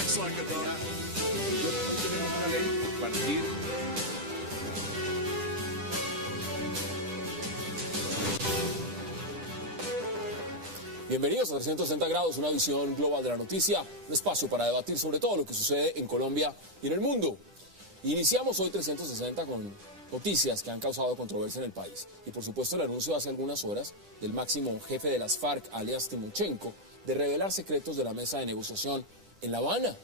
Tenemos una ley compartir. Bienvenidos a 360 grados, una visión global de la noticia, un espacio para debatir sobre todo lo que sucede en Colombia y en el mundo. Iniciamos hoy 360 con noticias que han causado controversia en el país. Y por supuesto el anuncio hace algunas horas del máximo jefe de las FARC, alias Timochenko, de revelar secretos de la mesa de negociación en La Habana,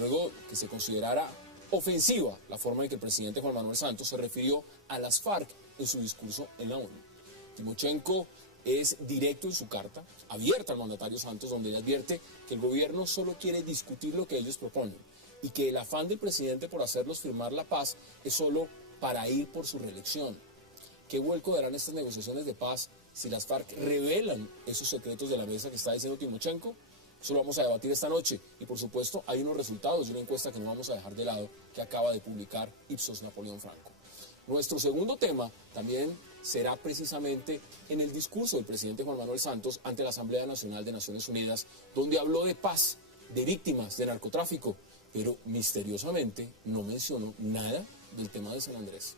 luego que se considerara ofensiva la forma en que el presidente Juan Manuel Santos se refirió a las FARC en su discurso en la ONU. Timochenko es directo en su carta, abierta al mandatario Santos, donde le advierte que el gobierno solo quiere discutir lo que ellos proponen y que el afán del presidente por hacerlos firmar la paz es solo para ir por su reelección. ¿Qué vuelco darán estas negociaciones de paz si las FARC revelan esos secretos de la mesa que está diciendo Timochenko? Eso lo vamos a debatir esta noche y por supuesto hay unos resultados de una encuesta que no vamos a dejar de lado que acaba de publicar Ipsos Napoleón Franco. Nuestro segundo tema también será precisamente en el discurso del presidente Juan Manuel Santos ante la Asamblea Nacional de Naciones Unidas, donde habló de paz, de víctimas, de narcotráfico, pero misteriosamente no mencionó nada del tema de San Andrés.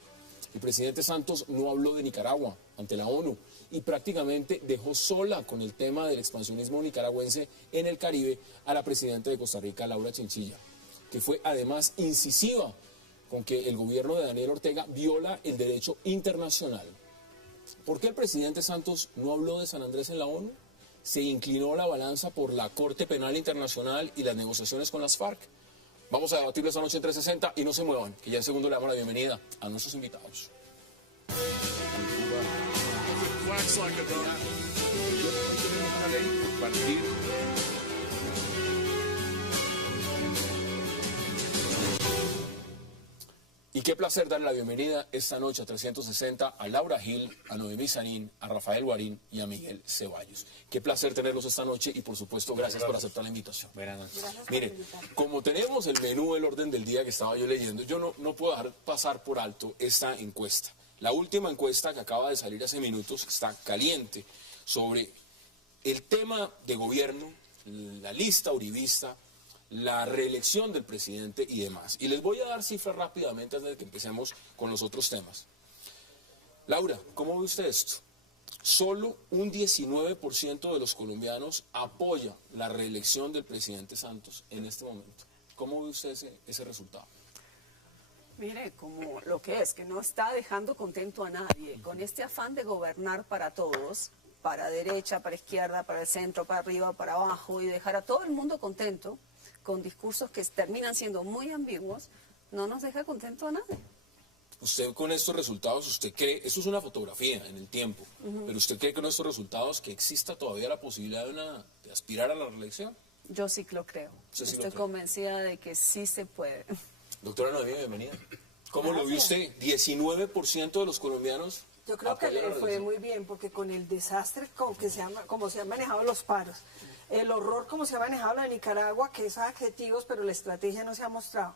El presidente Santos no habló de Nicaragua ante la ONU y prácticamente dejó sola con el tema del expansionismo nicaragüense en el Caribe a la presidenta de Costa Rica, Laura Chinchilla, que fue además incisiva con que el gobierno de Daniel Ortega viola el derecho internacional. ¿Por qué el presidente Santos no habló de San Andrés en la ONU? ¿Se inclinó la balanza por la Corte Penal Internacional y las negociaciones con las FARC? Vamos a debatirlo esta noche en 360 y no se muevan, que ya en segundo le damos la bienvenida a nuestros invitados. Tenemos una ley compartir. Y qué placer darle la bienvenida esta noche a 360 a Laura Gil, a Noemí Sanín, a Rafael Guarín y a Miguel Ceballos. Qué placer tenerlos esta noche y por supuesto gracias por aceptar la invitación. Buenas noches. Miren, como tenemos el menú, el orden del día que estaba yo leyendo, yo no puedo dejar pasar por alto esta encuesta. La última encuesta que acaba de salir hace minutos está caliente sobre el tema de gobierno, la lista uribista, la reelección del presidente y demás. Y les voy a dar cifras rápidamente antes de que empecemos con los otros temas. Laura, ¿cómo ve usted esto? Solo un 19% de los colombianos apoya la reelección del presidente Santos en este momento. ¿Cómo ve usted ese resultado? Mire, como lo que es, que no está dejando contento a nadie, con este afán de gobernar para todos, para derecha, para izquierda, para el centro, para arriba, para abajo, y dejar a todo el mundo contento, con discursos que terminan siendo muy ambiguos, no nos deja contento a nadie. Usted con estos resultados, ¿usted cree, esto es una fotografía en el tiempo, pero usted cree con estos resultados que exista todavía la posibilidad de aspirar a la reelección? Yo sí lo creo. Sí Estoy convencida de que sí se puede. Doctora Noemí, bienvenida. ¿Cómo lo vio usted? 19% de los colombianos. Yo creo que le fue muy bien, porque con el desastre como se han manejado los paros, el horror como se ha manejado la de Nicaragua, que esos adjetivos, pero la estrategia no se ha mostrado.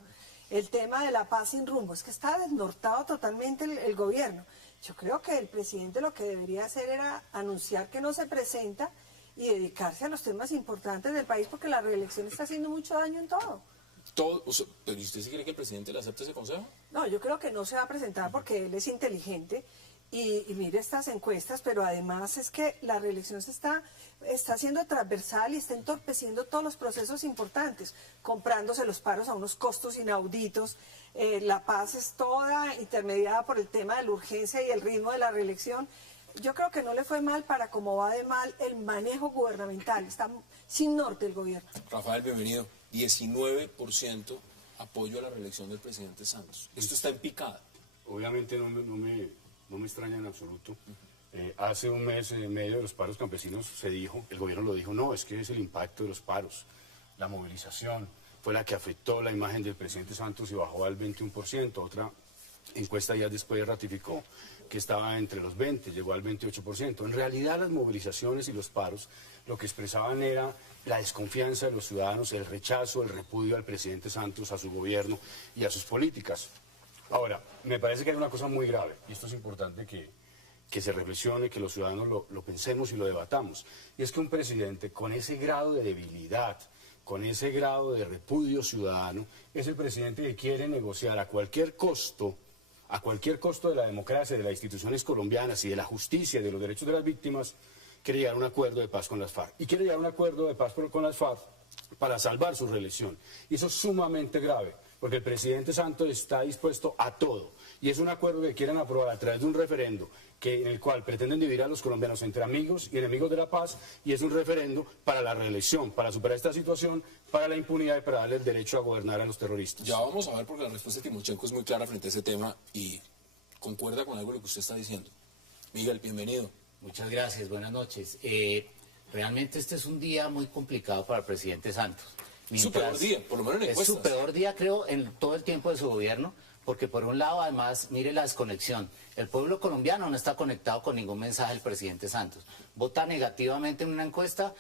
El tema de la paz sin rumbo, es que está desnortado totalmente el gobierno. Yo creo que el presidente lo que debería hacer era anunciar que no se presenta y dedicarse a los temas importantes del país, porque la reelección está haciendo mucho daño en todo. ¿Pero usted sí cree que el presidente le acepte ese consejo? No, yo creo que no se va a presentar porque él es inteligente y mire estas encuestas, pero además es que la reelección está siendo transversal y está entorpeciendo todos los procesos importantes, comprándose los paros a unos costos inauditos. La paz es toda intermediada por el tema de la urgencia y el ritmo de la reelección. Yo creo que no le fue mal para cómo va de mal el manejo gubernamental. Está sin norte el gobierno. Rafael, bienvenido. 19% apoyo a la reelección del presidente Santos. Esto está en picada. Obviamente no me extraña en absoluto. Hace un mes y medio de los paros campesinos se dijo, el gobierno lo dijo, no, es que es el impacto de los paros, la movilización fue la que afectó la imagen del presidente Santos y bajó al 21%. Otra encuesta días después ratificó que estaba entre los 20, llegó al 28%. En realidad las movilizaciones y los paros lo que expresaban era la desconfianza de los ciudadanos, el rechazo, el repudio al presidente Santos, a su gobierno y a sus políticas. Ahora, me parece que hay una cosa muy grave, y esto es importante que se reflexione, que los ciudadanos lo pensemos y lo debatamos, y es que un presidente con ese grado de debilidad, con ese grado de repudio ciudadano, es el presidente que quiere negociar a cualquier costo de la democracia, de las instituciones colombianas y de la justicia y de los derechos de las víctimas, quiere llegar a un acuerdo de paz con las FARC. Y quiere llegar a un acuerdo de paz con las FARC para salvar su reelección. Y eso es sumamente grave, porque el presidente Santos está dispuesto a todo. Y es un acuerdo que quieren aprobar a través de un referendo en el cual pretenden dividir a los colombianos entre amigos y enemigos de la paz, y es un referendo para la reelección, para superar esta situación, para la impunidad y para darle el derecho a gobernar a los terroristas. Ya vamos a ver, porque la respuesta de Timochenko es muy clara frente a ese tema y concuerda con algo de lo que usted está diciendo. Miguel, bienvenido. Muchas gracias, buenas noches. Realmente este es un día muy complicado para el presidente Santos. Es su peor día, por lo menos en encuestas. Es su peor día, creo, en todo el tiempo de su gobierno, porque por un lado, además, mire la desconexión. El pueblo colombiano no está conectado con ningún mensaje del presidente Santos. Vota negativamente en una encuesta,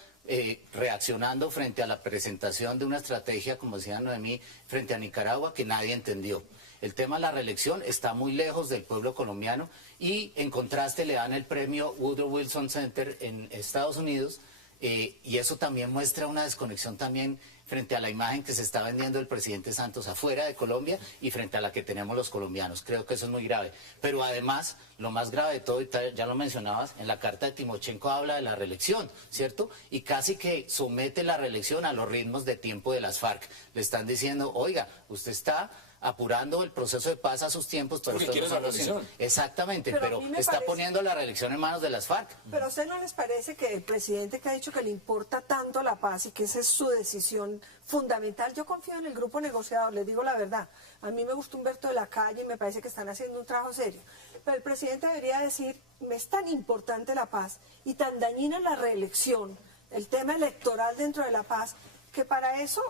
reaccionando frente a la presentación de una estrategia, como decía Noemí, frente a Nicaragua, que nadie entendió. El tema de la reelección está muy lejos del pueblo colombiano y en contraste le dan el premio Woodrow Wilson Center en Estados Unidos y eso también muestra una desconexión también frente a la imagen que se está vendiendo el presidente Santos afuera de Colombia y frente a la que tenemos los colombianos. Creo que eso es muy grave. Pero además, lo más grave de todo, y ya lo mencionabas, en la carta de Timochenko habla de la reelección, ¿cierto? Y casi que somete la reelección a los ritmos de tiempo de las FARC. Le están diciendo, oiga, usted está apurando el proceso de paz a sus tiempos, pero Porque quiere la reelección. Exactamente, Pero pero está poniendo la reelección en manos de las FARC. Pero ¿a usted no les parece que el presidente que ha dicho que le importa tanto la paz y que esa es su decisión fundamental? Yo confío en el grupo negociador, les digo la verdad. A mí me gusta Humberto de la Calle y me parece que están haciendo un trabajo serio. Pero el presidente debería decir, me es tan importante la paz y tan dañina la reelección, el tema electoral dentro de la paz, que para eso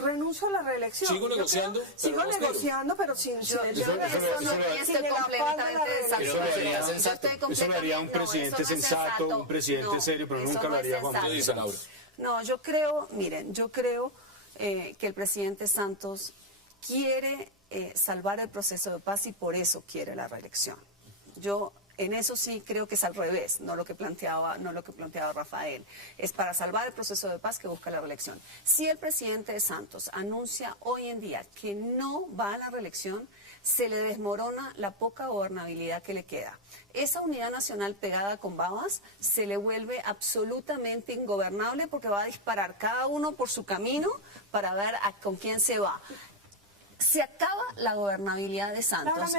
renuncio a la reelección. Sigo negociando, sigo negociando, pero sin el Eso lo haría un presidente sensato, un presidente serio, pero nunca lo haría Juan Manuel. ¿Qué dice Laura? No, yo creo, miren, yo creo que el presidente Santos quiere salvar el proceso de paz y por eso quiere la reelección. Yo en eso sí creo que es al revés, no lo que planteaba Rafael. Es para salvar el proceso de paz que busca la reelección. Si el presidente Santos anuncia hoy en día que no va a la reelección, se le desmorona la poca gobernabilidad que le queda. Esa unidad nacional pegada con babas se le vuelve absolutamente ingobernable porque va a disparar cada uno por su camino para ver con quién se va. Se acaba la gobernabilidad de Santos.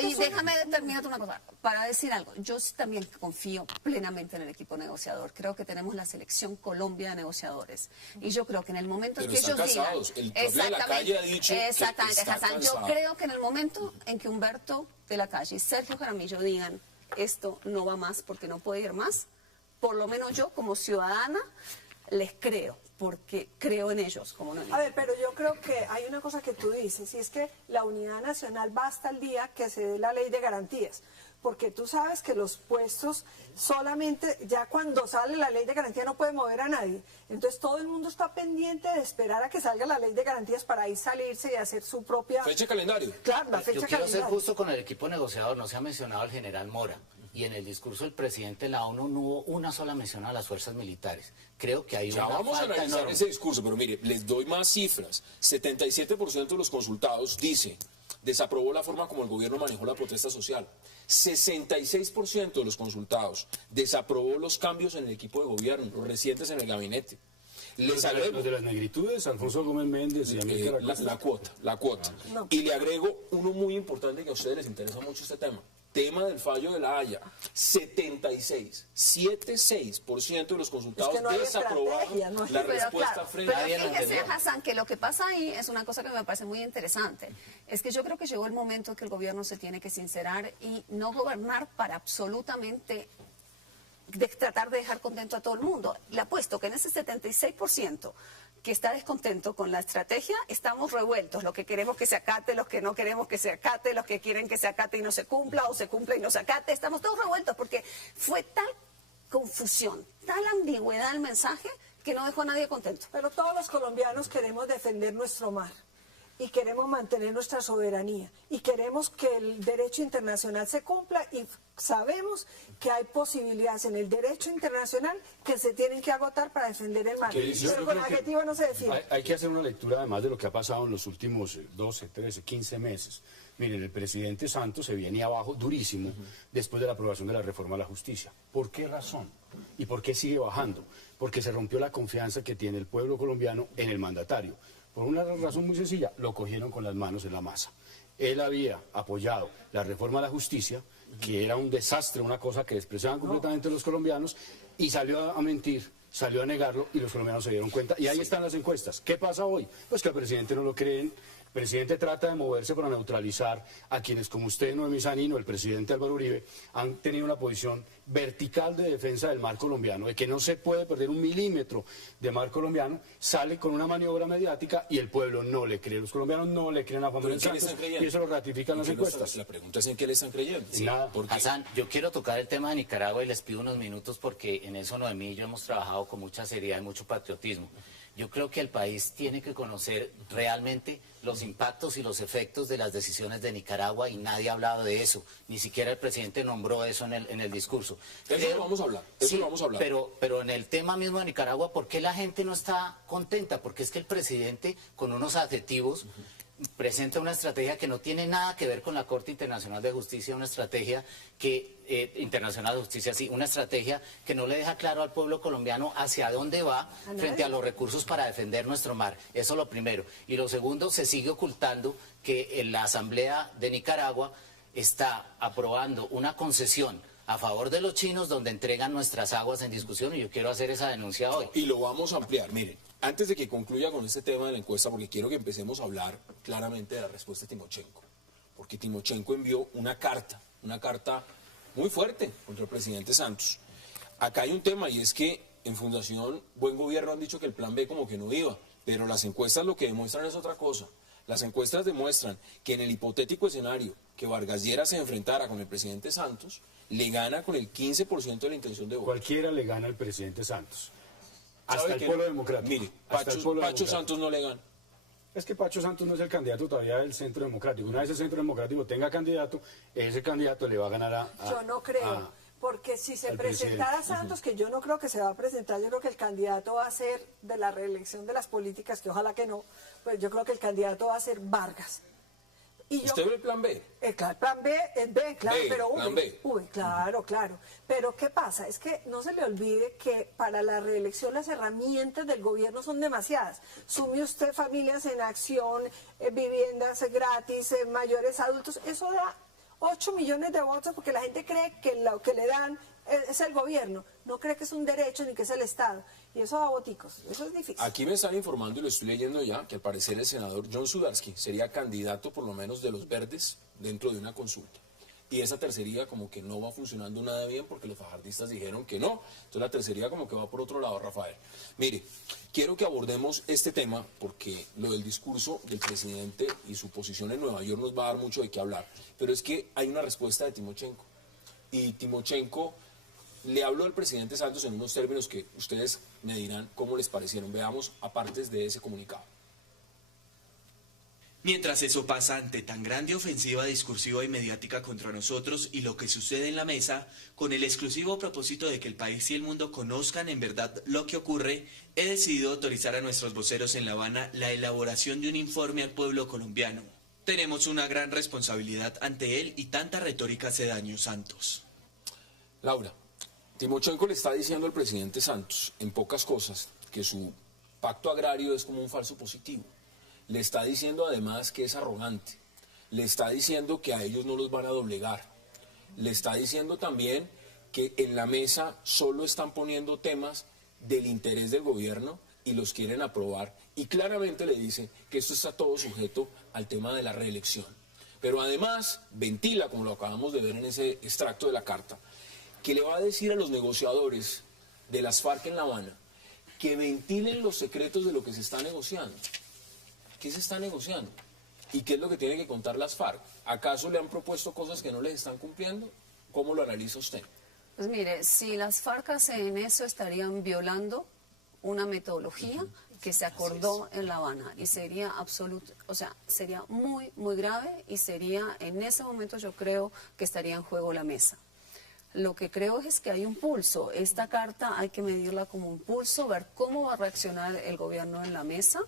Y déjame terminar una cosa, para decir algo. Yo también confío plenamente en el equipo negociador. Creo que tenemos la selección Colombia de negociadores. Y yo creo que en el momento en que ellos cansados. digan... El propio de la Calle ha dicho exactamente, que está Hassan. Yo cansado. creo que en el momento en que Humberto de la Calle y Sergio Jaramillo digan esto no va más porque no puede ir más, por lo menos yo como ciudadana les creo, porque creo en ellos. Como no. A ver, pero yo creo que hay una cosa que tú dices, y es que la unidad nacional va hasta el día que se dé la ley de garantías, porque tú sabes que los puestos solamente, ya cuando sale la ley de garantía no puede mover a nadie, entonces todo el mundo está pendiente de esperar a que salga la ley de garantías para ahí salirse y hacer su propia... Fecha calendario. Claro, la fecha Yo quiero ser calendario. justo con el equipo negociador, no se ha mencionado al general Mora. Y en el discurso del presidente de la ONU no hubo una sola mención a las fuerzas militares. Creo que hay Ya una vamos a falta analizar enorme. ese discurso, pero mire, les doy más cifras. 77% de los consultados dice, desaprobó la forma como el gobierno manejó la protesta social. 66% de los consultados desaprobó los cambios en el equipo de gobierno, los recientes en el gabinete. Les agrego Los de las negritudes, Alfonso Gómez Méndez y Amílcar Acosta. la cuota. Y le agrego uno muy importante que a ustedes les interesa mucho este tema. Tema del fallo de La Haya. 76% de los consultados Es que no hay desaprobaron estrategia, no hay- la Pero respuesta claro, frente pero a fíjese, Hassan, que lo que pasa ahí es una cosa que me parece muy interesante. Es que yo creo que llegó el momento que el gobierno se tiene que sincerar y no gobernar para absolutamente tratar de dejar contento a todo el mundo. Le apuesto que en ese 76% que está descontento con la estrategia, estamos revueltos. Los que queremos que se acate, los que no queremos que se acate, los que quieren que se acate y no se cumpla, o se cumpla y no se acate. Estamos todos revueltos porque fue tal confusión, tal ambigüedad el mensaje que no dejó a nadie contento. Pero todos los colombianos queremos defender nuestro mar. y queremos mantener nuestra soberanía y queremos que el derecho internacional se cumpla y sabemos que hay posibilidades en el derecho internacional que se tienen que agotar para defender el mar. Pero con adjetivo no se define. Hay que hacer una lectura además de lo que ha pasado en los últimos 12, 13, 15 meses. Miren, el presidente Santos se viene abajo durísimo después de la aprobación de la reforma a la justicia. ¿Por qué razón? ¿Y por qué sigue bajando? Porque se rompió la confianza que tiene el pueblo colombiano en el mandatario. Por una razón muy sencilla, lo cogieron con las manos en la masa. Él había apoyado la reforma a la justicia, que era un desastre, una cosa que despreciaban completamente los colombianos, y salió a mentir, salió a negarlo, y los colombianos se dieron cuenta. Y ahí están las encuestas. ¿Qué pasa hoy? Pues que al presidente no lo creen. El presidente trata de moverse para neutralizar a quienes, como usted, Noemí Sanino, el presidente Álvaro Uribe, han tenido una posición vertical de defensa del mar colombiano, de que no se puede perder un milímetro de mar colombiano. Sale con una maniobra mediática y el pueblo no le cree. Los colombianos no le creen a Juan Manuel Santos y eso lo ratifican las encuestas. La pregunta es en qué le están creyendo. Sí, nada. Hassan, yo quiero tocar el tema de Nicaragua y les pido unos minutos porque en eso Noemí y yo hemos trabajado con mucha seriedad y mucho patriotismo. Yo creo que el país tiene que conocer realmente los impactos y los efectos de las decisiones de Nicaragua y nadie ha hablado de eso. Ni siquiera el presidente nombró eso en el discurso. Eso lo vamos a hablar. Eso Sí, lo vamos a hablar. pero en el tema mismo de Nicaragua, ¿por qué la gente no está contenta? Porque es que el presidente, con unos adjetivos, presenta una estrategia que no tiene nada que ver con la Corte Internacional de Justicia, una estrategia que Internacional de Justicia, sí, una estrategia que no le deja claro al pueblo colombiano hacia dónde va frente a los recursos para defender nuestro mar. Eso es lo primero. Y lo segundo, se sigue ocultando que en la Asamblea de Nicaragua está aprobando una concesión a favor de los chinos donde entregan nuestras aguas en discusión y yo quiero hacer esa denuncia hoy. Y lo vamos a ampliar. Miren, antes de que concluya con este tema de la encuesta, porque quiero que empecemos a hablar claramente de la respuesta de Timochenko. Porque Timochenko envió una carta muy fuerte contra el presidente Santos. Acá hay un tema y es que en Fundación Buen Gobierno han dicho que el plan B como que no iba, pero las encuestas lo que demuestran es otra cosa. Las encuestas demuestran que en el hipotético escenario que Vargas Lleras se enfrentara con el presidente Santos, le gana con el 15% de la intención de voto. Cualquiera le gana al presidente Santos. Hasta ¿Sabe el que pueblo no? democrático. Mire, Hasta el pueblo Pacho democrático. Santos no le gana. Es que Pacho Santos no es el candidato todavía del Centro Democrático. Una vez el Centro Democrático tenga candidato, ese candidato le va a ganar a Yo no creo, porque si se al presentara presidente. Santos, que yo no creo que se va a presentar, yo creo que el candidato va a ser de la reelección de las políticas, que ojalá que no, pues yo creo que el candidato va a ser Vargas. Y yo, ¿Usted ve el plan B? claro, plan B es B, claro, B, pero plan B. claro, claro. Pero ¿qué pasa? Es que no se le olvide que para la reelección las herramientas del gobierno son demasiadas. Sume usted familias en acción, viviendas gratis, mayores adultos, eso da 8 millones de votos porque la gente cree que lo que le dan es el gobierno, no cree que es un derecho ni que es el Estado. Y eso da voticos, eso es difícil. Aquí me están informando y lo estoy leyendo ya, que al parecer el senador John Sudarsky sería candidato por lo menos de los verdes dentro de una consulta. Y esa tercería como que no va funcionando nada bien porque los fajardistas dijeron que no. Entonces la tercería como que va por otro lado, Rafael. Mire, quiero que abordemos este tema porque lo del discurso del presidente y su posición en Nueva York nos va a dar mucho de qué hablar. Pero es que hay una respuesta de Timochenko. Y Timochenko le habló al presidente Santos en unos términos que ustedes me dirán cómo les parecieron. Veamos a partes de ese comunicado. Mientras eso pasa ante tan grande ofensiva discursiva y mediática contra nosotros y lo que sucede en la mesa, con el exclusivo propósito de que el país y el mundo conozcan en verdad lo que ocurre, he decidido autorizar a nuestros voceros en La Habana la elaboración de un informe al pueblo colombiano. Tenemos una gran responsabilidad ante él y tanta retórica hace daño, Santos. Laura, Timochenko le está diciendo al presidente Santos, en pocas cosas, que su pacto agrario es como un falso positivo. Le está diciendo además que es arrogante. Le está diciendo que a ellos no los van a doblegar. Le está diciendo también que en la mesa solo están poniendo temas del interés del gobierno y los quieren aprobar. Y claramente le dice que esto está todo sujeto al tema de la reelección. Pero además ventila, como lo acabamos de ver en ese extracto de la carta, que le va a decir a los negociadores de las FARC en La Habana que ventilen los secretos de lo que se está negociando. ¿Qué se está negociando? ¿Y qué es lo que tienen que contar las FARC? ¿Acaso le han propuesto cosas que no les están cumpliendo? ¿Cómo lo analiza usted? Pues mire, si las FARC hacen eso estarían violando una metodología que se acordó en La Habana y sería sería muy, muy grave y sería, en ese momento yo creo que estaría en juego la mesa. Lo que creo es que hay un pulso. Esta carta hay que medirla como un pulso, ver cómo va a reaccionar el gobierno en la mesa.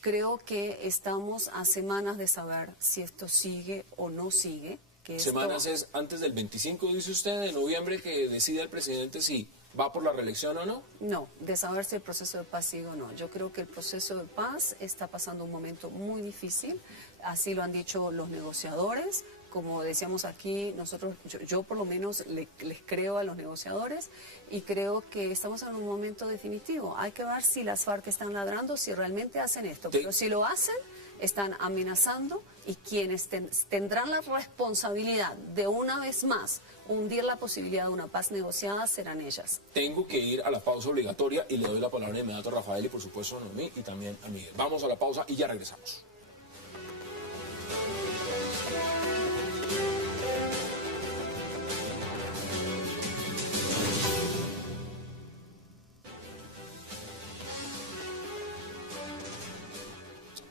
Creo que estamos a semanas de saber si esto sigue o no sigue. Semanas es antes del 25, dice usted, de noviembre, que decide el presidente si va por la reelección o no. No, de saber si el proceso de paz sigue o no. Yo creo que el proceso de paz está pasando un momento muy difícil, así lo han dicho los negociadores. Como decíamos aquí, yo por lo menos les creo a los negociadores y creo que estamos en un momento definitivo. Hay que ver si las FARC están ladrando, si realmente hacen esto. Pero si lo hacen, están amenazando y quienes tendrán la responsabilidad de una vez más hundir la posibilidad de una paz negociada serán ellas. Tengo que ir a la pausa obligatoria y le doy la palabra de inmediato a Rafael y por supuesto a Noemí y también a Miguel. Vamos a la pausa y ya regresamos.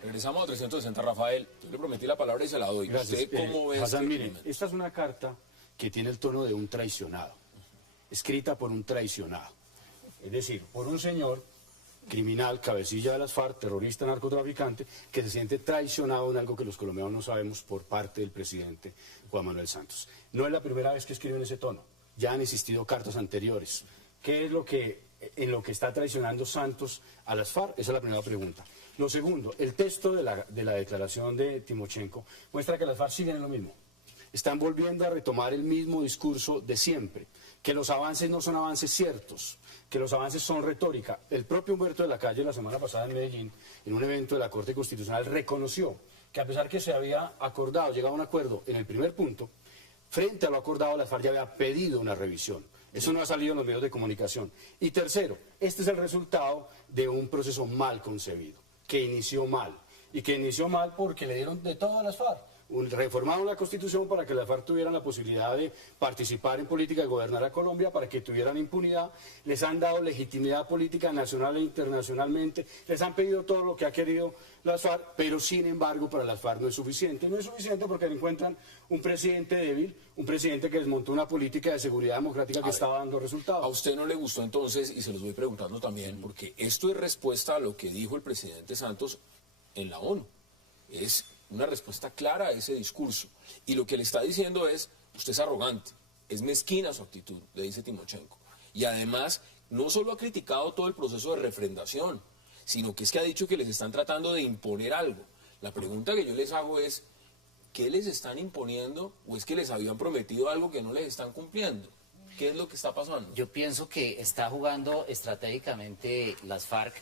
Regresamos a 360, Rafael. Yo le prometí la palabra y se la doy. Gracias. ¿Usted cómo ve Hassan, este miren, crimen? esta es una carta que tiene el tono de un traicionado, escrita por un traicionado. Es decir, por un señor criminal, cabecilla de las FARC, terrorista, narcotraficante, que se siente traicionado en algo que los colombianos no sabemos por parte del presidente Juan Manuel Santos. No es la primera vez que escriben ese tono, ya han existido cartas anteriores. ¿Qué es en lo que está traicionando Santos a las FARC? Esa es la primera pregunta. Lo segundo, el texto de la declaración de Timochenko muestra que las FARC siguen en lo mismo. Están volviendo a retomar el mismo discurso de siempre, que los avances no son avances ciertos, que los avances son retórica. El propio Humberto de la Calle la semana pasada en Medellín, en un evento de la Corte Constitucional, reconoció que a pesar que se había acordado, llegado a un acuerdo en el primer punto, frente a lo acordado la FARC ya había pedido una revisión. Eso no ha salido en los medios de comunicación. Y tercero, este es el resultado de un proceso mal concebido, que inició mal. Y que inició mal porque le dieron de todo a las FARC. Reformaron la Constitución para que las FARC tuvieran la posibilidad de participar en política y gobernar a Colombia, para que tuvieran impunidad. Les han dado legitimidad política nacional e internacionalmente. Les han pedido todo lo que ha querido las FARC, pero sin embargo para las FARC no es suficiente. No es suficiente porque encuentran un presidente débil, un presidente que desmontó una política de seguridad democrática que estaba dando resultados. ¿A usted no le gustó entonces, y se los voy preguntando también, porque esto es respuesta a lo que dijo el presidente Santos en la ONU? Es una respuesta clara a ese discurso. Y lo que le está diciendo es, usted es arrogante, es mezquina su actitud, le dice Timochenko. Y además, no solo ha criticado todo el proceso de refrendación, sino que es que ha dicho que les están tratando de imponer algo. La pregunta que yo les hago es, ¿qué les están imponiendo o es que les habían prometido algo que no les están cumpliendo? ¿Qué es lo que está pasando? Yo pienso que está jugando estratégicamente las FARC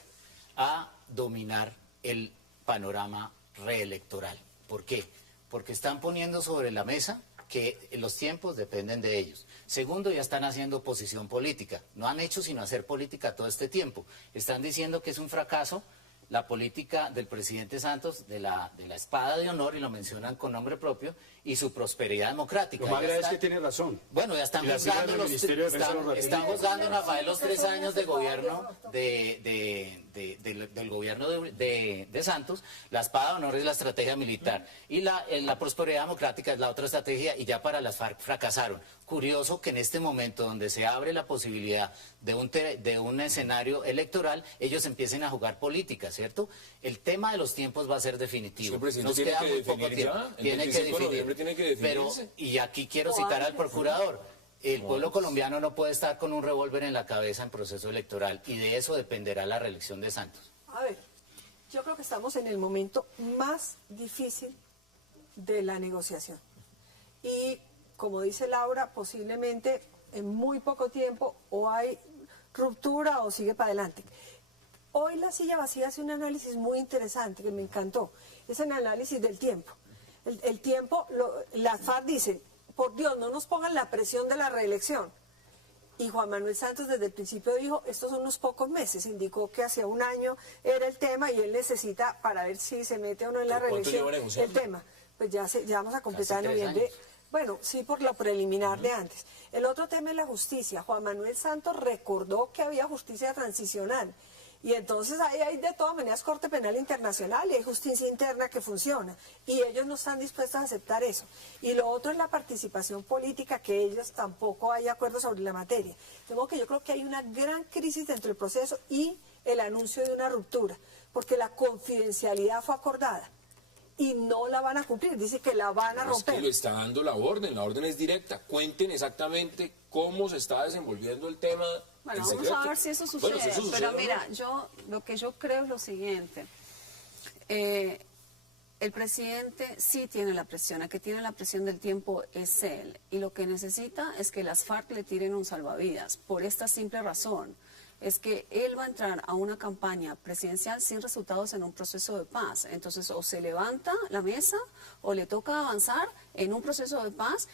a dominar el panorama reelectoral. ¿Por qué? Porque están poniendo sobre la mesa que los tiempos dependen de ellos. Segundo, ya están haciendo oposición política. No han hecho sino hacer política todo este tiempo. Están diciendo que es un fracaso la política del presidente Santos de la espada de honor, y lo mencionan con nombre propio, y su prosperidad democrática. Lo más grave es que tiene razón. Bueno, ya están juzgando Rafael los 3 años de gobierno del gobierno de Santos. La espada de honor es la estrategia militar y la prosperidad democrática es la otra estrategia, y ya para las FARC fracasaron. Curioso que en este momento donde se abre la posibilidad de un escenario electoral, ellos empiecen a jugar política, ¿cierto? El tema de los tiempos va a ser definitivo. Nos queda muy poco tiempo. Tiene que definir. Pero, y aquí quiero citar al procurador. El pueblo colombiano no puede estar con un revólver en la cabeza en proceso electoral, y de eso dependerá la reelección de Santos. A ver, yo creo que estamos en el momento más difícil de la negociación. Y como dice Laura, posiblemente en muy poco tiempo o hay ruptura o sigue para adelante. Hoy La Silla Vacía hace un análisis muy interesante que me encantó. Es el análisis del tiempo. El tiempo, las FARC dicen, por Dios, no nos pongan la presión de la reelección. Y Juan Manuel Santos desde el principio dijo, estos son unos pocos meses. Indicó que hacia un año era el tema y él necesita, para ver si se mete o no en la reelección, el tema. Pues ya vamos a completar en noviembre. Bueno, sí, por lo preliminar de antes. El otro tema es la justicia. Juan Manuel Santos recordó que había justicia transicional Y entonces ahí hay de todas maneras Corte Penal Internacional y hay justicia interna que funciona. Y ellos no están dispuestos a aceptar eso. Y lo otro es la participación política, que ellos tampoco hay acuerdo sobre la materia. De modo que yo creo que hay una gran crisis dentro del proceso y el anuncio de una ruptura, porque la confidencialidad fue acordada y no la van a cumplir, dice que la van a Es romper. que lo está dando la orden es directa. Cuenten exactamente cómo se está desenvolviendo el tema. Bueno, en vamos secreto. a ver si eso sucede. Bueno, si eso sucede, pero ¿no? mira, lo que yo creo es lo siguiente. El presidente sí tiene la presión, el que tiene la presión del tiempo es él. Y lo que necesita es que las FARC le tiren un salvavidas, por esta simple razón. Es que él va a entrar a una campaña presidencial sin resultados en un proceso de paz. Entonces, o se levanta la mesa o le toca avanzar en un proceso de paz.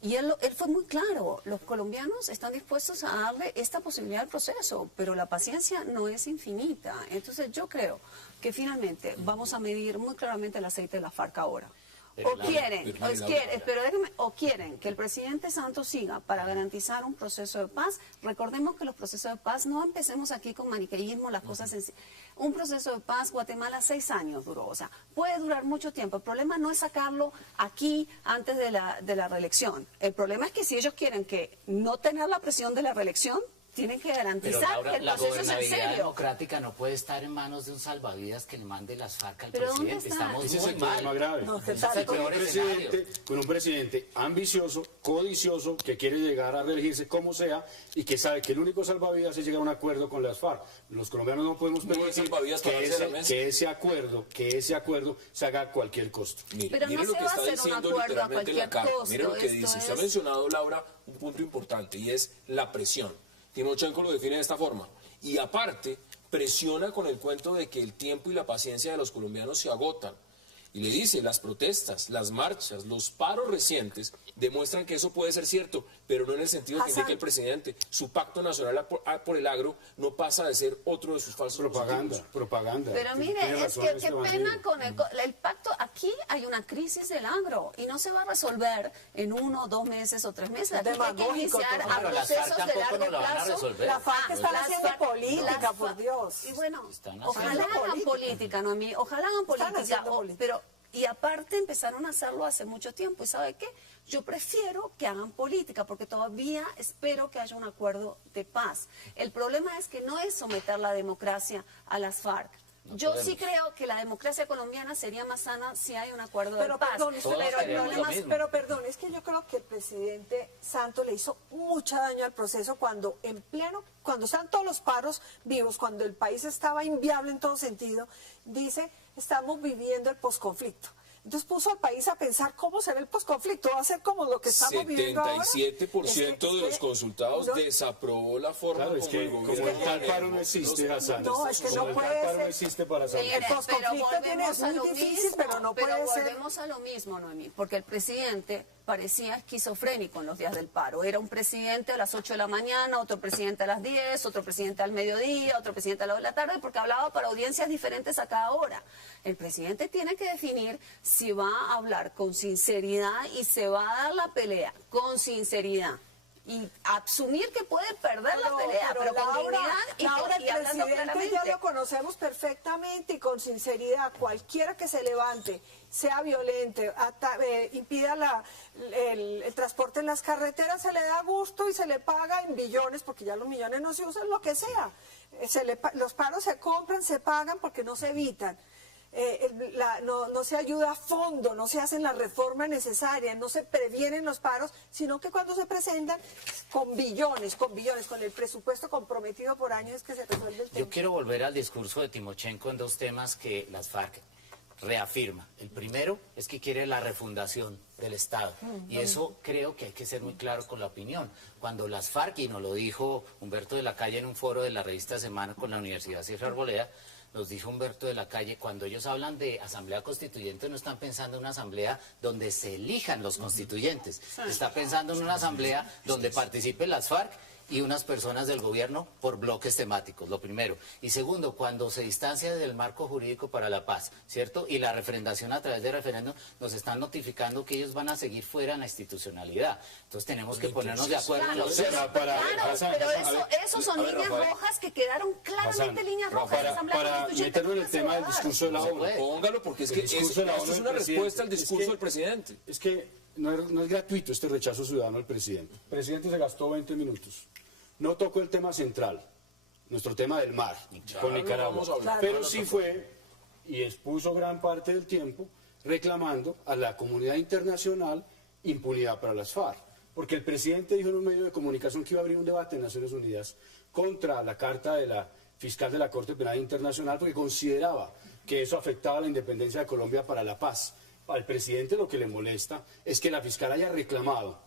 Y él fue muy claro, los colombianos están dispuestos a darle esta posibilidad al proceso, pero la paciencia no es infinita. Entonces yo creo que finalmente vamos a medir muy claramente el aceite de la FARC ahora. Pero O quieren que el presidente Santos siga para garantizar un proceso de paz. Recordemos que los procesos de paz, no empecemos aquí con maniqueísmo, las cosas sencillas. Un proceso de paz, Guatemala 6 años duró, o sea, puede durar mucho tiempo. El problema no es sacarlo aquí antes de la reelección. El problema es que si ellos quieren que no tener la presión de la reelección, tienen que Pero garantizar Laura, que el la proceso es en gobernabilidad serio. democrática no puede estar en manos de un salvavidas que le mande las FARC al ¿Pero dónde presidente. está? Estamos Ese es muy el mal. problema grave. No, ¿qué Ese es tal? el peor escenario. Con un presidente ambicioso, codicioso, que quiere llegar a reelegirse como sea y que sabe que el único salvavidas es llegar a un acuerdo con las FARC. Los colombianos no podemos No hay permitir salvavidas para darse la mesa. que ese acuerdo se haga a cualquier costo. Mire, Pero mire no lo se que va a está hacer un diciendo acuerdo a literalmente en la cualquier carta. Mire lo que costo, dice. esto Usted ha es- mencionado, Laura, un punto importante y es la presión. Timochenko lo define de esta forma. Y aparte, presiona con el cuento de que el tiempo y la paciencia de los colombianos se agotan. Y le dice, las protestas, las marchas, los paros recientes demuestran que eso puede ser cierto, pero no en el sentido que Hassan. indica el presidente. Su pacto nacional por el agro no pasa de ser otro de sus falsos Propaganda. Pero Tiene mire, es razón que este qué bandido. pena con el pacto. Aquí hay una crisis del agro y no se va a resolver en 1, 2 meses o 3 meses. Aquí hay que Demagógico iniciar todo. a Pero las procesos FARC de tampoco largo no lo van a plazo. resolver. La FARC están Las haciendo FARC- política, las por FARC- Dios. Y bueno, Están ojalá haciendo hagan política. política, Noemí, ojalá hagan Están política. haciendo política. Pero, y aparte empezaron a hacerlo hace mucho tiempo. ¿Y sabe qué? Yo prefiero que hagan política porque todavía espero que haya un acuerdo de paz. El problema es que no es someter la democracia a las FARC. Yo sí creo que la democracia colombiana sería más sana si hay un acuerdo de Pero paz. perdón, Todos queremos lo mismo. pero perdón, es que yo creo que el presidente Santos le hizo mucho daño al proceso cuando cuando están todos los paros vivos, cuando el país estaba inviable en todo sentido, dice, estamos viviendo el posconflicto. Entonces puso al país a pensar cómo será el posconflicto, va a ser como lo que estamos viviendo ahora. 77% de los consultados no- desaprobó la forma Claro, es como que el como gobierno... el tal paro no existe, Hassan. No, es que no Como el puede tal paro ser. no existe para Santos. El posconflicto volvemos es muy difícil, pero no puede ser. volvemos a lo mismo, Noemí, porque el presidente parecía esquizofrénico en los días del paro. Era un presidente a las 8 de la mañana, otro presidente a las 10, otro presidente al mediodía, otro presidente a las 2 de la tarde, porque hablaba para audiencias diferentes a cada hora. El presidente tiene que definir si va a hablar con sinceridad y se va a dar la pelea con sinceridad. Y asumir que puede perder la pelea, pero con dignidad Laura, y el hablando presidente claramente. ya lo conocemos perfectamente y con sinceridad. Cualquiera que se levante, sea violente, impida el transporte en las carreteras, se le da gusto y se le paga en billones, porque ya los millones no se usan, lo que sea. Los paros se compran, se pagan porque no se evitan. No se ayuda a fondo, no se hacen las reformas necesarias, no se previenen los paros, sino que cuando se presentan con billones, con el presupuesto comprometido por años es que se resuelve el tema. Yo quiero volver al discurso de Timochenko en 2 temas que las FARC reafirma. El primero es que quiere la refundación del Estado. Y eso creo que hay que ser muy claro con la opinión. Cuando las FARC, y nos lo dijo Humberto de la Calle en un foro de la revista Semana con la Universidad César Arboleda, nos dijo Humberto de la Calle, cuando ellos hablan de asamblea constituyente no están pensando en una asamblea donde se elijan los constituyentes. Está pensando en una asamblea donde participen las FARC y unas personas del gobierno por bloques temáticos, lo primero. Y segundo, cuando se distancia del marco jurídico para la paz, ¿cierto? Y la refrendación a través de referéndum, nos están notificando que ellos van a seguir fuera de la institucionalidad. Entonces tenemos que ponernos de acuerdo. Claro, pero eso son líneas rojas que quedaron claramente líneas rojas de la Asamblea para Constituyente. meterlo en el tema del discurso de la ONU. Póngalo, porque es El que discurso de la esto ONU es del una presidente. respuesta al discurso del presidente. Es que no es gratuito este rechazo ciudadano al presidente. El presidente se gastó 20 minutos. No tocó el tema central, nuestro tema del mar, con Nicaragua. vamos a hablar. Pero sí fue y expuso gran parte del tiempo reclamando a la comunidad internacional impunidad para las FARC. Porque el presidente dijo en un medio de comunicación que iba a abrir un debate en Naciones Unidas contra la carta de la fiscal de la Corte Penal Internacional porque consideraba que eso afectaba la independencia de Colombia para la paz. Al presidente lo que le molesta es que la fiscal haya reclamado,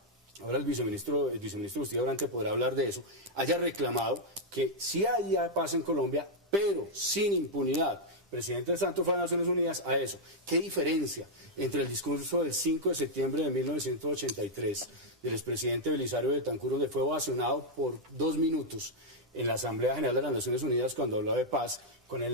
ahora el viceministro Bustillo Brante podrá hablar de eso, haya reclamado que sí haya paz en Colombia, pero sin impunidad. El presidente Santos fue a Naciones Unidas a eso. ¿Qué diferencia entre el discurso del 5 de septiembre de 1983 del expresidente Belisario Betancur, donde fue ovacionado por 2 minutos en la Asamblea General de las Naciones Unidas cuando hablaba de paz, con la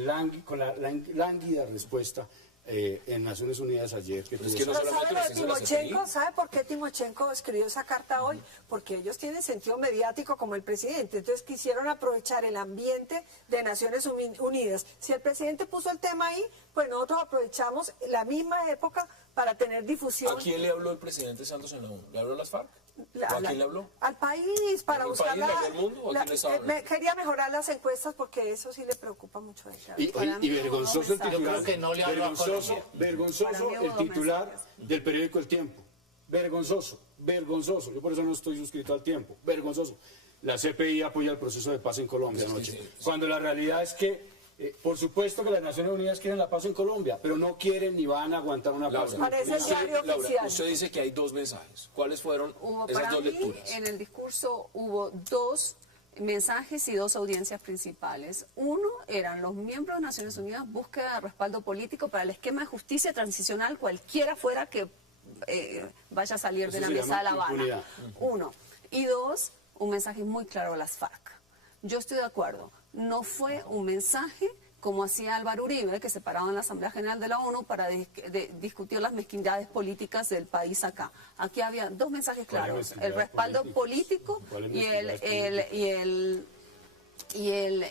lánguida respuesta en Naciones Unidas ayer? Que Es que no Pero solamente ¿sabe lo lo de dicen las Timochenko? CPI. ¿Sabe por qué Timochenko escribió esa carta hoy? Porque ellos tienen sentido mediático como el presidente. Entonces quisieron aprovechar el ambiente de Naciones Unidas. Si el presidente puso el tema ahí, pues nosotros aprovechamos la misma época para tener difusión. ¿A quién le habló el presidente Santos en la ONU? ¿Le habló a las FARC? ¿O a quién le habló? Al país, para ¿Al buscar país, le habló al mundo, o a quién le estaba hablando? quería mejorar las encuestas porque eso sí le preocupa mucho a ella. Y vergonzoso el titular, Yo creo que no le habló a Colombia. vergonzoso Para mí hubo el dos titular mensajes. del periódico El Tiempo. Vergonzoso. Yo por eso no estoy suscrito al Tiempo. Vergonzoso. La CPI apoya el proceso de paz en Colombia anoche. Cuando la realidad es que, por supuesto que las Naciones Unidas quieren la paz en Colombia, pero no quieren ni van a aguantar una paz. Parece el diario Laura, oficial. usted dice que hay 2 mensajes. ¿Cuáles fueron esas Para 2 mí, lecturas? en el discurso hubo 2 mensajes y 2 audiencias principales. Uno eran los miembros de Naciones Unidas, búsqueda de respaldo político para el esquema de justicia transicional, cualquiera fuera que vaya a salir de Eso la se mesa de La llama Habana. impunidad. 1. Y 2, un mensaje muy claro a las FARC. Yo estoy de acuerdo. No fue un mensaje como hacía Álvaro Uribe, que se paraba en la Asamblea General de la ONU para discutir las mezquindades políticas del país acá. Aquí había 2 mensajes ¿Cuáles claros: el mezquindades respaldo políticas? político ¿Cuáles y mezquindades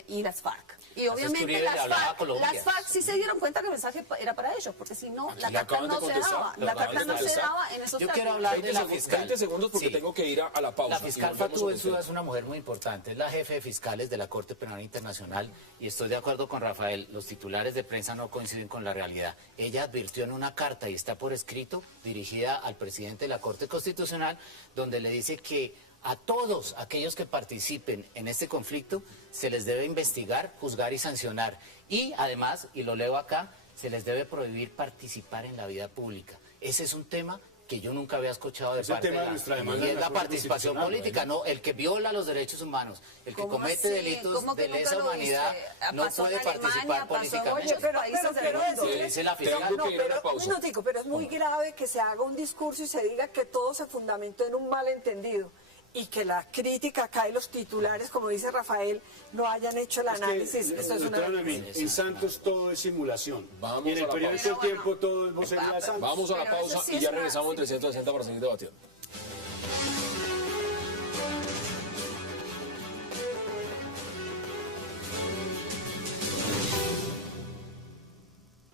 y las FARC. Y Eso es que obviamente Uribe le hablaba a Colombia. las FARC sí se dieron cuenta que el mensaje era para ellos, porque si no, la le carta acaban de no se contestar, daba. le La acaban carta de no se contestar. daba en esos Yo quiero términos. hablar de la 20 fiscal. segundos porque Sí. tengo que ir a la pausa. La fiscal Y volvemos Fatou sobre el Bensouda tema. es una mujer muy importante, es la jefe de fiscales de la Corte Penal Internacional y estoy de acuerdo con Rafael, los titulares de prensa no coinciden con la realidad. Ella advirtió en una carta y está por escrito dirigida al presidente de la Corte Constitucional donde le dice que a todos aquellos que participen en este conflicto se les debe investigar, juzgar y sancionar. Y además, y lo leo acá, se les debe prohibir participar en la vida pública. Ese es un tema que yo nunca había escuchado de Es el parte tema de nuestra demanda y es en la la Corte participación Constitucional, política, no el que viola los derechos humanos, el que ¿Cómo comete así? delitos ¿Cómo que de nunca lesa lo humanidad viste? no Pasó en puede Alemania, participar pasó en políticamente. muchos países del quiero mundo. decirle- Dice la fiscal. Tengo que ir a una pero, pausa. un minutico, pero es muy grave que se haga un discurso y se diga que todo se fundamentó en un malentendido y que la crítica acá y los titulares, como dice Rafael, no hayan hecho el análisis. Esto es una Doctora Noemí, en Santos todo es simulación. Vamos y en a el la periódico pausa. El Tiempo todo es vocería de Santos. Vamos a la Pero pausa eso sí y es ya una- regresamos en 360 para seguir debatiendo.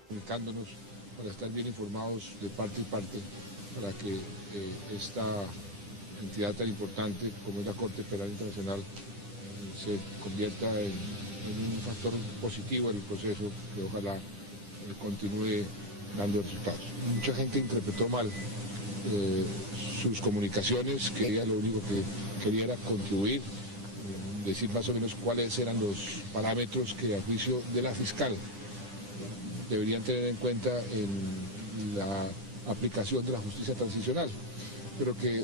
Comunicándonos para estar bien informados de parte y parte, para que esta entidad tan importante como es la Corte Penal Internacional se convierta en un factor positivo en el proceso que ojalá continúe dando resultados. Mucha gente interpretó mal sus comunicaciones, quería, lo único que quería era contribuir, decir más o menos cuáles eran los parámetros que a juicio de la fiscal deberían tener en cuenta en la aplicación de la justicia transicional, pero que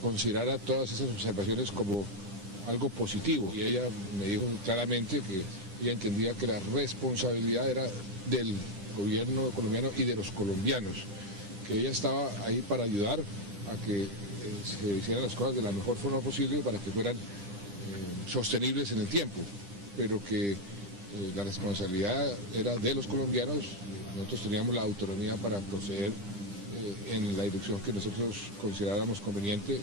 considerara todas esas observaciones como algo positivo. Y ella me dijo claramente que ella entendía que la responsabilidad era del gobierno colombiano y de los colombianos, que ella estaba ahí para ayudar a que se hicieran las cosas de la mejor forma posible para que fueran sostenibles en el tiempo, pero que la responsabilidad era de los colombianos. Nosotros teníamos la autonomía para proceder en la dirección que nosotros consideráramos conveniente.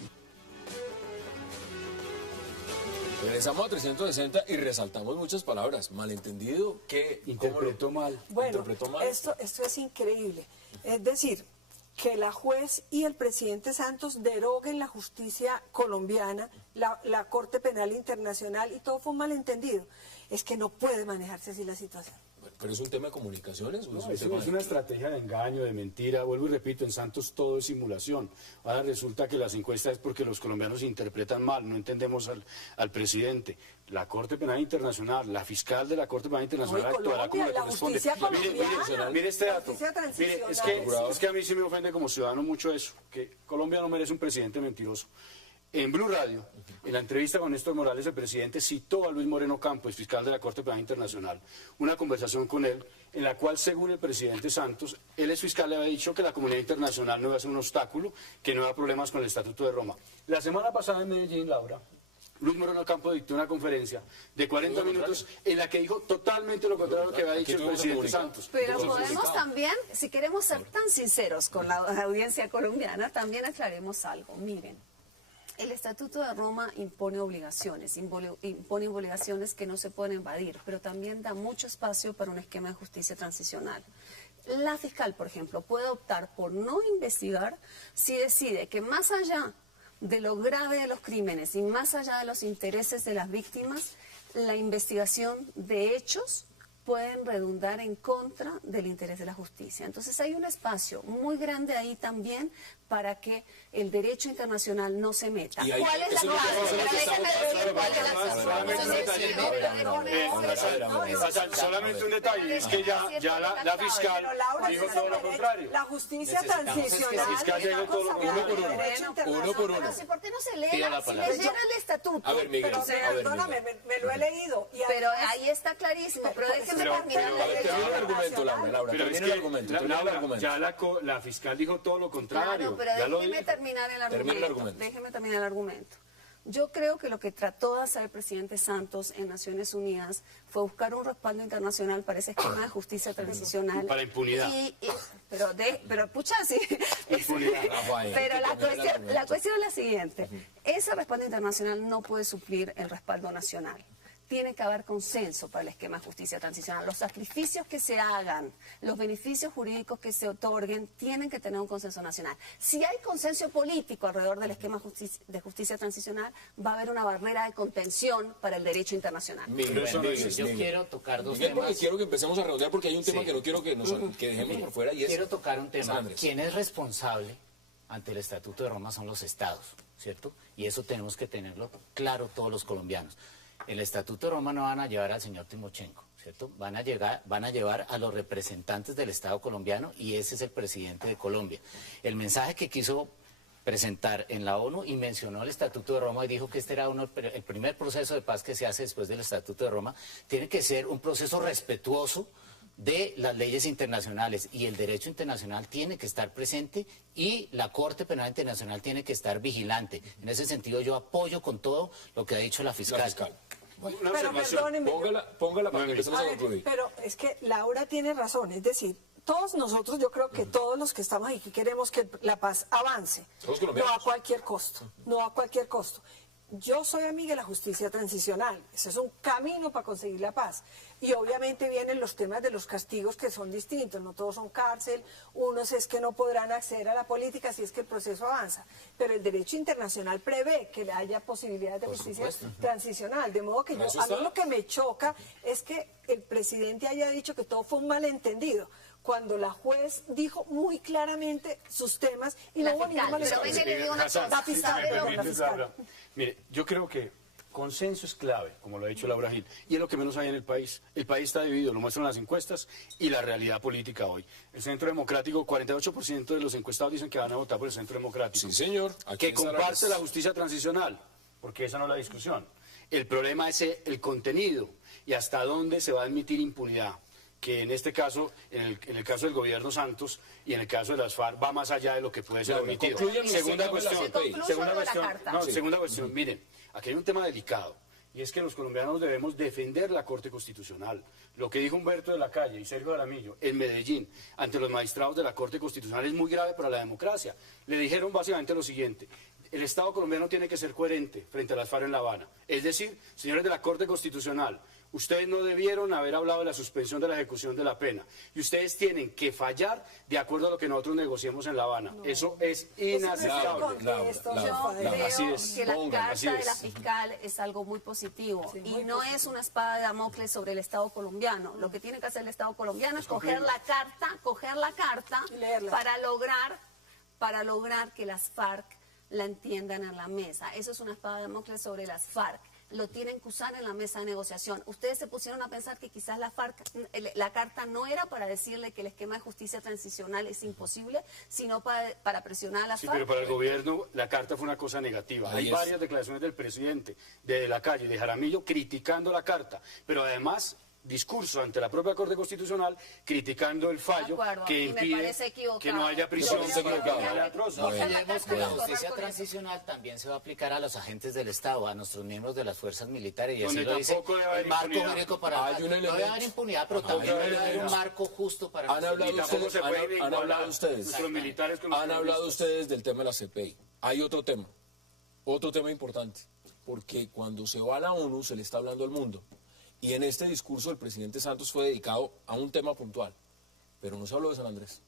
Regresamos a 360 y resaltamos muchas palabras. Malentendido, que Interpretó mal. Bueno, interpretó mal. esto es increíble. Es decir, que la juez y el presidente Santos deroguen la justicia colombiana, la Corte Penal Internacional, y todo fue un malentendido. Es que no puede manejarse así la situación. ¿Pero es un tema de comunicaciones? ¿O No, es un tema es una estrategia de engaño, de mentira. Vuelvo y repito, en Santos todo es simulación. Ahora resulta que las encuestas es porque los colombianos interpretan mal, no entendemos al presidente. La Corte Penal Internacional, la fiscal de la Corte Penal Internacional actuará como le la corresponde. justicia colombiana, Mire este la dato. justicia Mire, transicional. es que a mí sí me ofende como ciudadano mucho eso, que Colombia no merece un presidente mentiroso. En Blue Radio, en la entrevista con Néstor Morales, el presidente citó a Luis Moreno Campos, fiscal de la Corte Penal Internacional, una conversación con él en la cual, según el presidente Santos, él es fiscal, le había dicho que la comunidad internacional no iba a ser un obstáculo, que no había problemas con el Estatuto de Roma. La semana pasada en Medellín, Laura, Luis Moreno Campos dictó una conferencia de 40 minutos en la que dijo totalmente lo contrario a lo que había dicho el presidente Santos. Pero podemos también, si queremos ser tan sinceros con la audiencia colombiana, también aclaremos algo. Miren, el Estatuto de Roma impone obligaciones que no se pueden evadir, pero también da mucho espacio para un esquema de justicia transicional. La fiscal, por ejemplo, puede optar por no investigar si decide que más allá de lo grave de los crímenes y más allá de los intereses de las víctimas, la investigación de hechos pueden redundar en contra del interés de la justicia. Entonces hay un espacio muy grande ahí también para que el derecho internacional no se meta. Y ahí- ¿Cuál es la eso es lo que clave? pasa en Pero los déjeme Estados decir cuál es la Solamente un detalle, es que ya la fiscal Pero Laura, dijo ese todo lo derecho- contrario. La justicia Necesitamos transicional. que la fiscal llegue está todo lo- consagrada uno por en el uno. derecho Uno por uno. Pero si, ¿por qué no se lee? Pida la Si palabra. leyera el estatuto. A ver, Miguel. Pero perdóname, me lo he leído. Y Pero además- ahí está clarísimo. Pero déjeme pero- terminar. pero- A ver, termina el argumento, Laura. Pero es Termina que el argumento. Termina el Laura, argumento. ya la fiscal dijo todo lo contrario. Claro, pero ya lo déjeme dijo. terminar el Termina el argumento. argumento. Déjeme terminar el argumento. Yo creo que lo que trató de hacer el presidente Santos en Naciones Unidas fue buscar un respaldo internacional para ese esquema de justicia transicional. Para impunidad. Pero pucha, sí. Impunidad. Pero la cuestión es la siguiente. Ese respaldo internacional no puede suplir el respaldo nacional. Tiene que haber consenso para el esquema de justicia transicional. Los sacrificios que se hagan, los beneficios jurídicos que se otorguen, tienen que tener un consenso nacional. Si hay consenso político alrededor del esquema de justicia transicional, va a haber una barrera de contención para el derecho internacional. Miguel, Bueno, Miguel, yo Miguel. quiero tocar dos Miguel, porque temas. quiero que empecemos a redondear porque hay un tema Sí. que no quiero que dejemos por fuera y es... Quiero tocar un tema. San Andrés. ¿Quién es responsable ante el Estatuto de Roma? Son los estados, ¿cierto? Y eso tenemos que tenerlo claro todos los colombianos. El Estatuto de Roma no van a llevar al señor Timochenko, ¿cierto? Van a llevar a los representantes del Estado colombiano y ese es el presidente de Colombia. El mensaje que quiso presentar en la ONU y mencionó el Estatuto de Roma y dijo que este era el primer proceso de paz que se hace después del Estatuto de Roma, tiene que ser un proceso respetuoso de las leyes internacionales y el derecho internacional tiene que estar presente y la Corte Penal Internacional tiene que estar vigilante. En ese sentido yo apoyo con todo lo que ha dicho la fiscal. La fiscal. Una Pero observación. perdóneme. Póngala para que empecemos A a ver, concluir. pero es que Laura tiene razón, es decir, todos nosotros, yo creo que todos los que estamos aquí queremos que la paz avance, Todos no colombianos. a cualquier costo, no a cualquier costo. Yo soy amiga de la justicia transicional, ese es un camino para conseguir la paz. Y obviamente vienen los temas de los castigos que son distintos, no todos son cárcel, unos es que no podrán acceder a la política si es que el proceso avanza. Pero el derecho internacional prevé que haya posibilidades de justicia transicional, de modo que Para eso a mí está. lo que me choca es que el presidente haya dicho que todo fue un malentendido, cuando la juez dijo muy claramente sus temas y La no hubo fiscal, ningún pero malentendido. venga, le digo una cosa. La fiscal, Si me perdón, la permites, fiscal. Laura. Mire, yo creo que consenso es clave, como lo ha dicho Laura Gil, y es lo que menos hay en el país. El país está dividido, lo muestran las encuestas y la realidad política hoy. El Centro Democrático, 48% de los encuestados dicen que van a votar por el Centro Democrático. Sí, señor. Aquí Que en Sarales. comparte la justicia transicional, porque esa no es la discusión. El problema es el contenido y hasta dónde se va a admitir impunidad, que en este caso, en el caso del gobierno Santos y en el caso de las FARC, va más allá de lo que puede ser Laura, admitido. concluyan los Segunda temas de la cuestión, CPI. Concluyo segunda lo de la cuestión, carta. no, Sí. segunda cuestión, miren, aquí hay un tema delicado. y es que los colombianos debemos defender la Corte Constitucional. Lo que dijo Humberto de la Calle y Sergio Jaramillo en Medellín ante los magistrados de la Corte Constitucional es muy grave para la democracia. Le dijeron básicamente lo siguiente: el Estado colombiano tiene que ser coherente frente a las FARC en La Habana. Es decir, señores de la Corte Constitucional, ustedes no debieron haber hablado de la suspensión de la ejecución de la pena. Y ustedes tienen que fallar de acuerdo a lo que nosotros negociemos en La Habana. No. Eso es inaceptable. Yo creo que la carta de la es. fiscal es algo muy positivo y no es una espada de Damocles sobre el Estado colombiano. Lo que tiene que hacer el Estado colombiano es coger la carta para lograr que las FARC la entiendan en la mesa. Eso es una espada de Damocles sobre las FARC. Lo tienen que usar en la mesa de negociación. Ustedes se pusieron a pensar que quizás la carta no era para decirle que el esquema de justicia transicional es imposible, sino para presionar a la FARC. Sí, pero para el gobierno la carta fue una cosa negativa. Hay varias declaraciones del presidente, de la Calle y de Jaramillo criticando la carta, pero además discurso ante la propia Corte Constitucional criticando el fallo que impide que no haya prisión. Creemos que la justicia transicional también se va a aplicar a los agentes del Estado, a nuestros miembros de las fuerzas militares, y así lo dice el marco jurídico para... No debe haber impunidad, pero también debe haber un marco justo para... Han hablado ustedes del tema de la CPI. Hay otro tema importante, porque cuando se va a la ONU se le está hablando al mundo. Y en este discurso el presidente Santos fue dedicado a un tema puntual, pero no se habló de San Andrés,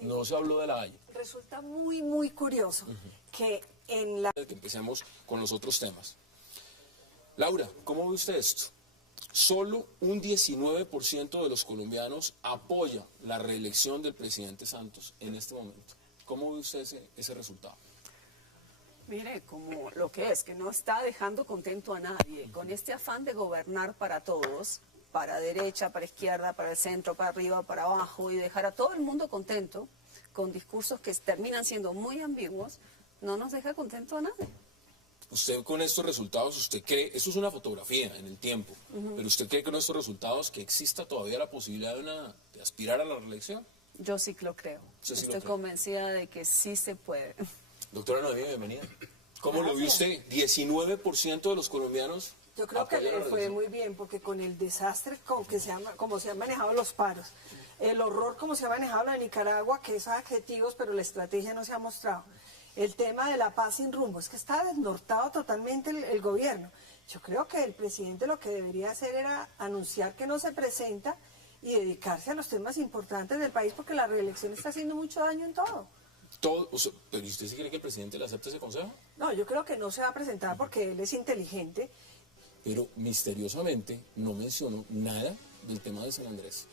no se habló de La Haya. Resulta muy, muy curioso que en la... Que empecemos con los otros temas. Laura, ¿cómo ve usted esto? Solo un 19% de los colombianos apoya la reelección del presidente Santos en este momento. ¿Cómo ve usted ese resultado? Mire, como lo que es, que no está dejando contento a nadie, con este afán de gobernar para todos, para derecha, para izquierda, para el centro, para arriba, para abajo, y dejar a todo el mundo contento, con discursos que terminan siendo muy ambiguos, no nos deja contento a nadie. Usted con estos resultados, ¿usted cree, esto es una fotografía en el tiempo, pero usted cree con estos resultados que exista todavía la posibilidad de aspirar a la reelección? Yo sí lo creo. Estoy convencida de que sí se puede. Doctora Noemí, bienvenida. ¿Cómo lo vio usted? 19% de los colombianos. Yo creo que le fue muy bien, porque con el desastre como se han manejado los paros, el horror como se ha manejado la de Nicaragua, que esos adjetivos, pero la estrategia no se ha mostrado. El tema de la paz sin rumbo, es que está desnortado totalmente el gobierno. Yo creo que el presidente lo que debería hacer era anunciar que no se presenta y dedicarse a los temas importantes del país, porque la reelección está haciendo mucho daño en todo. ¿Pero usted sí cree que el presidente le acepta ese consejo? No, yo creo que no se va a presentar porque él es inteligente. Pero misteriosamente no mencionó nada del tema de San Andrés.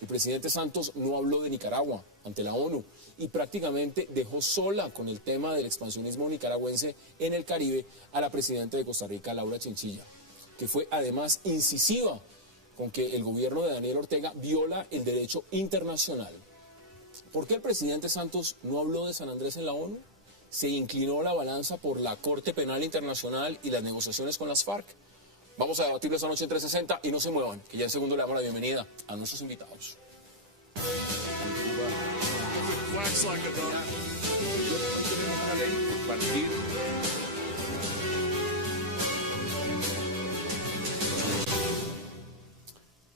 El presidente Santos no habló de Nicaragua ante la ONU y prácticamente dejó sola con el tema del expansionismo nicaragüense en el Caribe a la presidenta de Costa Rica, Laura Chinchilla, que fue además incisiva con que el gobierno de Daniel Ortega viola el derecho internacional. ¿Por qué el presidente Santos no habló de San Andrés en la ONU? ¿Se inclinó la balanza por la Corte Penal Internacional y las negociaciones con las FARC? Vamos a debatirlo esta noche en 360 y no se muevan, que ya en segundo le damos la bienvenida a nuestros invitados.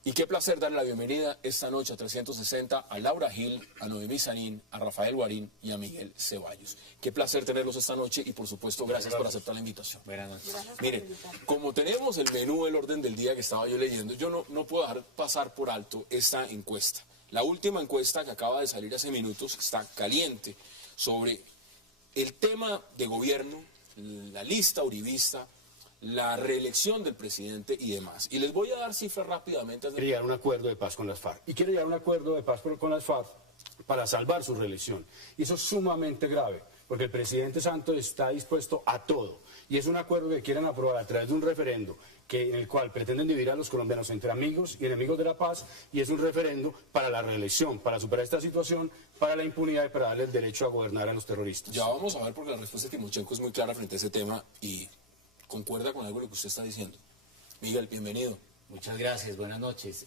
Y qué placer darle la bienvenida esta noche a 360 a Laura Gil, a Noemí Sanín, a Rafael Guarín y a Miguel Ceballos. Qué placer tenerlos esta noche y por supuesto gracias por aceptar la invitación. Buenas noches. Miren, como tenemos el menú, el orden del día que estaba yo leyendo, yo no puedo dejar pasar por alto esta encuesta. La última encuesta que acaba de salir hace minutos está caliente sobre el tema de gobierno, la lista uribista, la reelección del presidente y demás. Y les voy a dar cifras rápidamente. Quiere llegar a un acuerdo de paz con las FARC. Y quiere llegar a un acuerdo de paz con las FARC para salvar su reelección. Y eso es sumamente grave, porque el presidente Santos está dispuesto a todo. Y es un acuerdo que quieren aprobar a través de un referendo en el cual pretenden dividir a los colombianos entre amigos y enemigos de la paz, y es un referendo para la reelección, para superar esta situación, para la impunidad y para darle el derecho a gobernar a los terroristas. Ya vamos a ver, porque la respuesta de Timochenko es muy clara frente a ese tema y concuerda con algo de lo que usted está diciendo. Miguel, bienvenido. Muchas gracias, buenas noches.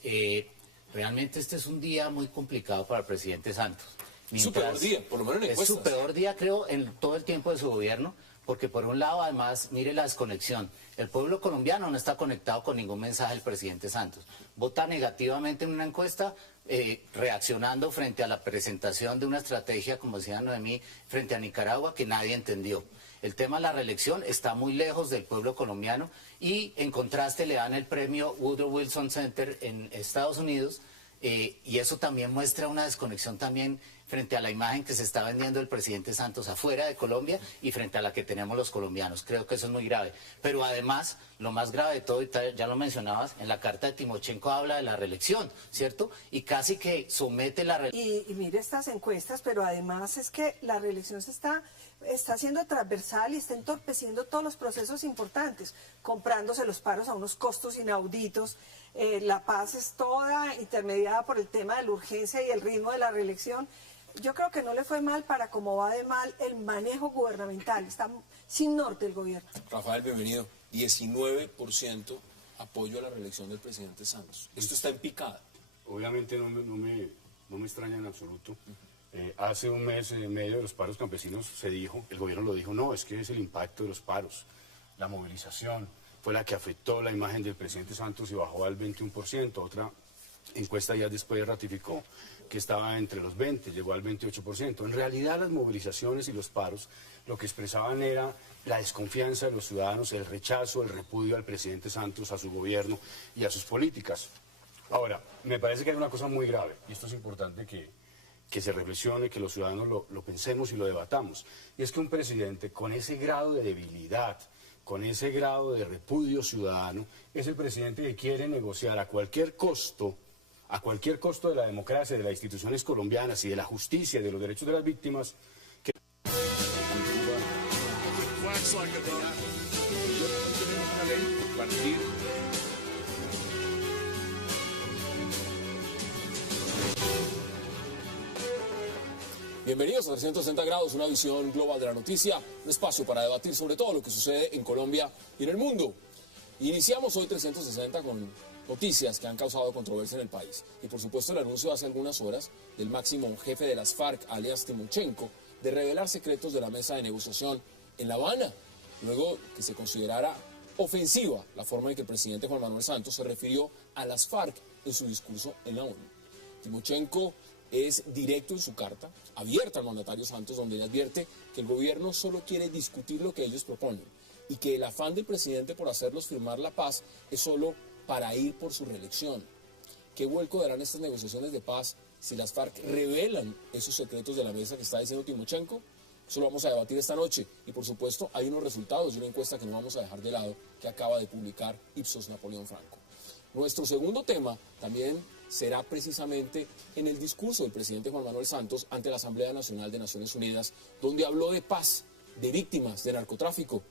Realmente este es un día muy complicado para el presidente Santos. Es su peor día, por lo menos en encuestas. Es su peor día, creo, en todo el tiempo de su gobierno, porque por un lado, además, mire la desconexión. El pueblo colombiano no está conectado con ningún mensaje del presidente Santos. Vota negativamente en una encuesta, reaccionando frente a la presentación de una estrategia, como decía Noemí, frente a Nicaragua, que nadie entendió. El tema de la reelección está muy lejos del pueblo colombiano y en contraste le dan el premio Woodrow Wilson Center en Estados Unidos, y eso también muestra una desconexión también frente a la imagen que se está vendiendo el presidente Santos afuera de Colombia y frente a la que tenemos los colombianos. Creo que eso es muy grave. Pero además, lo más grave de todo, y ya lo mencionabas, en la carta de Timochenko habla de la reelección, ¿cierto? Y casi que somete la reelección. Y mire estas encuestas, pero además es que la reelección está siendo transversal y está entorpeciendo todos los procesos importantes, comprándose los paros a unos costos inauditos. La paz es toda intermediada por el tema de la urgencia y el ritmo de la reelección. Yo creo que no le fue mal para cómo va de mal el manejo gubernamental. Está sin norte el gobierno. Rafael, bienvenido. 19% apoyo a la reelección del presidente Santos. Esto está en picada. Obviamente no me extraña en absoluto. Hace un mes y medio de los paros campesinos se dijo, el gobierno lo dijo, no, es que es el impacto de los paros, la movilización fue la que afectó la imagen del presidente Santos y bajó al 21%. Otra encuesta ya después ratificó que estaba entre los 20, llegó al 28%. En realidad las movilizaciones y los paros lo que expresaban era la desconfianza de los ciudadanos, el rechazo, el repudio al presidente Santos, a su gobierno y a sus políticas. Ahora, me parece que hay una cosa muy grave, y esto es importante que se reflexione, que los ciudadanos lo pensemos y lo debatamos, y es que un presidente con ese grado de debilidad, con ese grado de repudio ciudadano, es el presidente que quiere negociar a cualquier costo de la democracia, de las instituciones colombianas y de la justicia y de los derechos de las víctimas. Bienvenidos a 360 grados, una visión global de la noticia, un espacio para debatir sobre todo lo que sucede en Colombia y en el mundo. Iniciamos hoy 360 con noticias que han causado controversia en el país. Y por supuesto el anuncio hace algunas horas del máximo jefe de las FARC, alias Timochenko, de revelar secretos de la mesa de negociación en La Habana, luego que se considerara ofensiva la forma en que el presidente Juan Manuel Santos se refirió a las FARC en su discurso en la ONU. Timochenko es directo en su carta, abierta al mandatario Santos, donde le advierte que el gobierno solo quiere discutir lo que ellos proponen y que el afán del presidente por hacerlos firmar la paz es solo para ir por su reelección. ¿Qué vuelco darán estas negociaciones de paz si las FARC revelan esos secretos de la mesa que está diciendo Timochenko? Eso lo vamos a debatir esta noche y por supuesto hay unos resultados de una encuesta que no vamos a dejar de lado que acaba de publicar Ipsos Napoleón Franco. Nuestro segundo tema también será precisamente en el discurso del presidente Juan Manuel Santos ante la Asamblea Nacional de Naciones Unidas, donde habló de paz, de víctimas, de narcotráfico